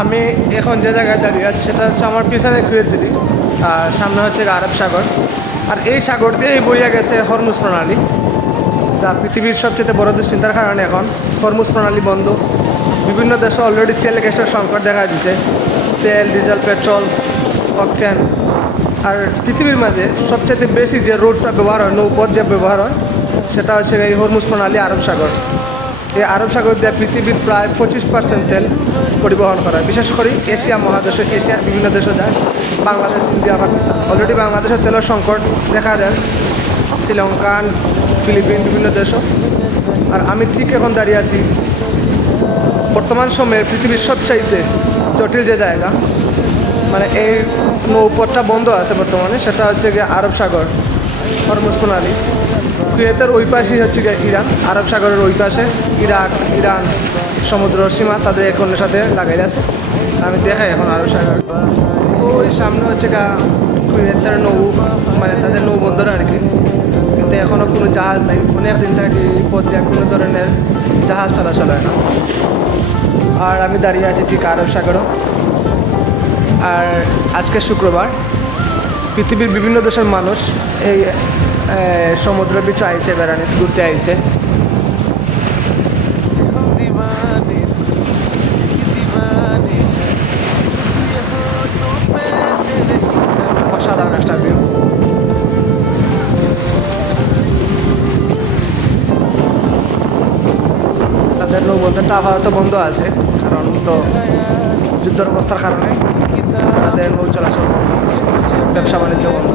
আমি এখন যে জায়গায় দাঁড়িয়ে আছি সেটা হচ্ছে আমার পিছনে কুয়েত সিটি, আর সামনে হচ্ছে আরব সাগর। আর এই সাগর দিয়েই বইয়া গেছে হরমুজ প্রণালী, যা পৃথিবীর সবচেয়ে বড় দুশ্চিন্তার কারণে এখন হরমুজ প্রণালী বন্ধ। বিভিন্ন দেশে অলরেডি তেল গ্যাসের সংকট দেখা দিচ্ছে, তেল, ডিজেল, পেট্রোল, অকটেন। আর পৃথিবীর মাঝে সবচেয়ে বেশি যে রোডটা ব্যবহার হয়, নৌপথ যে ব্যবহার হয়, সেটা হচ্ছে এই হরমুজ প্রণালী, আরব সাগর। এই আরব সাগর দিয়ে পৃথিবীর প্রায় 25% তেল পরিবহন করা হয়, বিশেষ করে এশিয়া মহাদেশে, এশিয়ার বিভিন্ন দেশে যায়, বাংলাদেশ, ইন্ডিয়া, পাকিস্তান। অলরেডি বাংলাদেশের তেলের সংকট দেখা যায়, শ্রীলঙ্কা, ফিলিপিন, বিভিন্ন দেশও। আর আমি ঠিক এখন দাঁড়িয়ে আছি বর্তমান সময়ে পৃথিবীর সবচাইতে জটিল যে জায়গা, মানে এই নৌপথটা বন্ধ আছে বর্তমানে, সেটা হচ্ছে গিয়ে আরব সাগর, হরমুজ প্রণালী। কুয়েতের ওই পাশেই হচ্ছে গিয়ে ইরান, আরব সাগরের ওই পাশে ইরাক, ইরান সমুদ্র সীমা তাদের এক অন্যের সাথে লাগাই আছে। আমি দেখাই এখন আরব সাগর। ওই সামনে হচ্ছে গা কুয়েতের নৌ, মানে তাদের নৌবন্দর আর কি, কিন্তু এখনও কোনো জাহাজ নাই। অনেক দিন থেকে এই পথ দিয়ে কোনো ধরনের জাহাজ চলাচল হয় না। আর আমি দাঁড়িয়ে আছি ঠিক আরব সাগরও। আর আজকে শুক্রবার, পৃথিবীর বিভিন্ন দেশের মানুষ এই সমুদ্র বিচ আইসে, বেড়ানি ঘুরতে আইসে। অসাধারণ একটা ভিউ। তাদের নৌবন্দরটা আপাতত বন্ধ আছে, কারণ তো যুদ্ধের অবস্থার কারণে তাদের নৌ চলাচল, ব্যবসা বাণিজ্য বন্ধ।